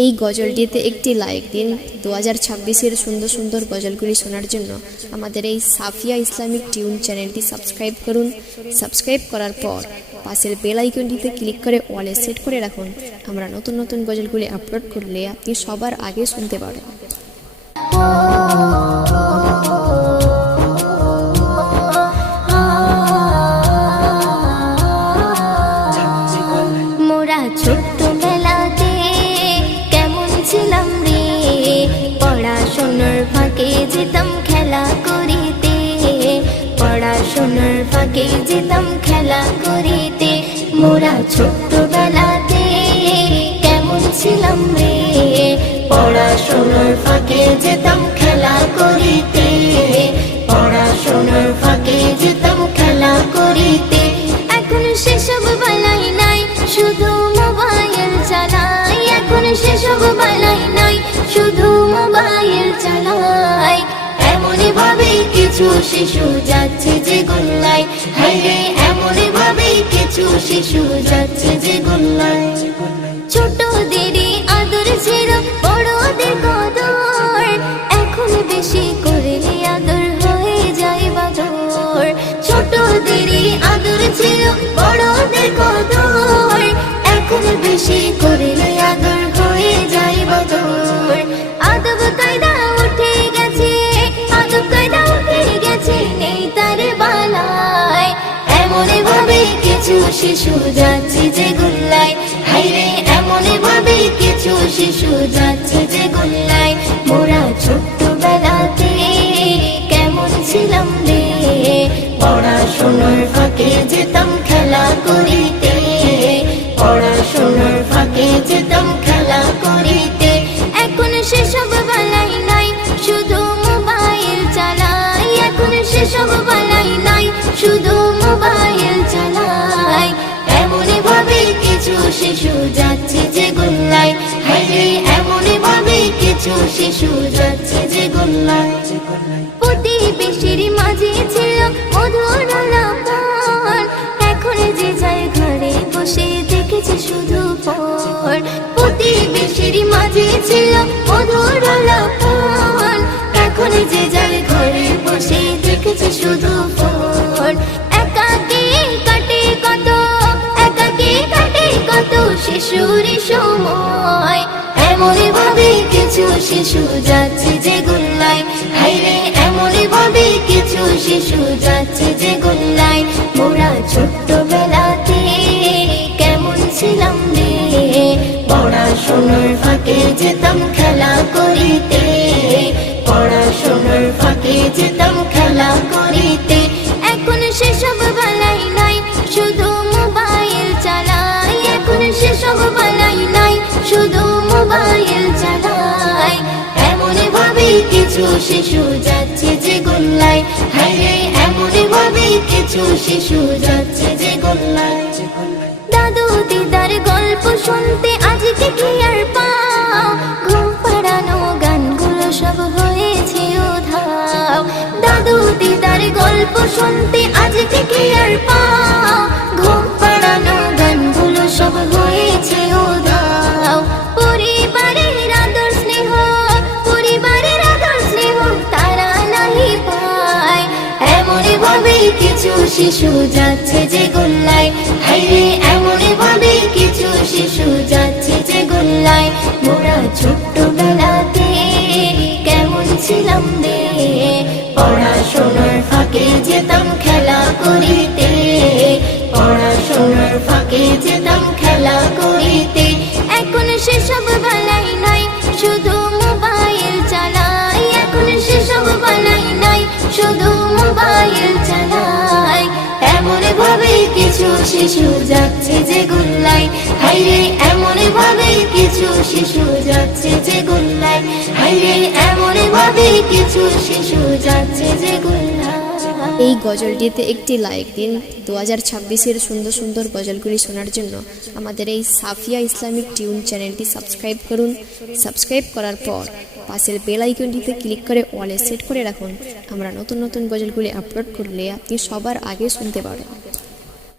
এই গজলটিতে একটি লাইক দিন। 2026-এর সুন্দর সুন্দর গজলগুলি শোনার জন্য আমাদের এই সাফিয়া ইসলামিক টিউন চ্যানেলটি সাবস্ক্রাইব করুন। সাবস্ক্রাইব করার পর পাশের বেল আইকনটিতে ক্লিক করে অলে সেট করে রাখুন। আমরা নতুন নতুন গজলগুলি আপলোড করলে আপনি সবার আগে শুনতে পারেন। মোরা ছোট্টবেলাতে কেমন ছিলাম রে, পড়াশোনার ফাঁকে যেতাম খেলা করিতে, পড়াশোনার ফাঁকে যেতাম খেলা করিতে। মোরা ছোট্টবেলাতে কেমন ছিলাম রে, পড়াশোনার ফাঁকে যেতাম খেলা করিতে, পড়াশোনার ফাঁকে যেতাম খেলা করিতে। এখন সেসব বালাই নাই, শুধু মোবাইল চালাই। এখন সেসব বালাই নাই, শুধু মোবাইল চালাই। এমনই ভাবে কিছু শিশু যাচ্ছে যে গোল্লায়, হায় রে এমনই ভাবে কিছু শিশু যাচ্ছে যে গোল্লায়। ছোটদেরই আদর ছিল বড়দের কদর, এখন বেশি করলে আদর হয়ে যায় বাদর। ছোটদেরই আদর ছিল বড়দের কদর, এখন বেশি করলে আদর হয়ে যায় বাদর। আদব কায়দা উঠে গেছে, আদব কায়দা উঠে গেছে, নেই তার বালাই। এমনই ভাবে কিছু শিশু যাচ্ছে যে গোল্লায়, হায় রে এমনই ভাবে কিছু শিশু যাচ্ছে যে গোল্লায়। মোরা ছোট্টবেলাতে কেমন ছিলাম রে, পড়াশোনার ফাঁকে যেতাম খেলা করিতে, পড়াশোনার ফাঁকে যেতাম খেলা করিতে। এখন সেসব বালাই নাই, শুধু মোবাইল চালাই। এখন সেসব বালাই নাই, শুধু মোবাইল চালাই। এমনই ভাবে কিছু শিশু যাচ্ছে যে গোল্লায়, হায় রে এমনই ভাবে কিছু শিশু যাচ্ছে যে গোল্লায়। প্রতিবেশীর মাঝে ছিল মধুর আলাপন, এখন যে যায় ঘরে বসে দেখেছে শুধু ফোন। প্রতিবেশীর মাঝে ছিল মধুর আলাপন, এখন যে যায় ঘরে বসে দেখেছে শুধু ফোন। একাকী কাটে কত, একাকী কাটে কত শিশুর সময়। এমনই ভাবে কিছু শিশু যাচ্ছে যে গোল্লায়, হায় রে এমনই ভাবে কিছু শিশু যাচ্ছে যে গোল্লায়। মোরা ছোট্টবেলাতে কেমন ছিলাম রে, পড়াশোনার ফাঁকে যেতাম খেলা করিতে, পড়াশোনার ফাঁকে যেতাম খেলা করিতে। এখন সেসব বালাই নাই, শুধু মোবাইল চালাই। এখন সেসব বালাই নাই, শুধু মোবাইল চালাই। এমনই ভাবে কিছু শিশু যাচ্ছে যে গোল্লায়, হায় রে এমনই ভাবে কিছু শিশু যাচ্ছে যে গোল্লায়। দাদু দিদার গল্প শুনতে আজকে কি আর পাও, ঘুম পাড়ানো গানগুলো সব হয়েছে উধাও। দাদু দিদার গল্প শুনতে আজকে কি আর পাও, ঘুম পাড়ানো গানগুলো সব হয়েছে উধাও। পরিবারের আদর স্নেহ, পরিবারের আদর স্নেহ তারা নাহি পায়। এমনই ভাবে কিছু শিশু যাচ্ছে যে গোল্লায়, হায় রে এমনই ভাবে কিছু শিশু যাচ্ছে যে গোল্লায়। মোরা ছোট্টবেলাতে কেমন ছিলাম রে, পড়াশোনার ফাঁকে যেতাম খেলা করিতে, পড়াশোনার ফাঁকে যেতাম খেলা করিতে। এখন সেসব বালাই নাই, শুধু মোবাইল চালাই। এখন সেসব বালাই নাই, শুধু মোবাইল চালাই। এমনই ভাবে কিছু শিশু যাচ্ছে যে গোল্লায়, হায় রে এমনই ভাবে কিছু শিশু যাচ্ছে যে গোল্লায়, হায় রে এমনই ভাবে কিছু শিশু যাচ্ছে যে গোল্লায়। এই গজলটিতে একটি লাইক দিন। 2026-এর সুন্দর সুন্দর গজলগুলি শোনার জন্য আমাদের এই সাফিয়া ইসলামিক টিউন চ্যানেলটি সাবস্ক্রাইব করুন। সাবস্ক্রাইব করার পর পাশের বেল আইকনটিতে ক্লিক করে অলে সেট করে রাখুন। আমরা নতুন নতুন গজলগুলি আপলোড করলে আপনি সবার আগে শুনতে পারেন।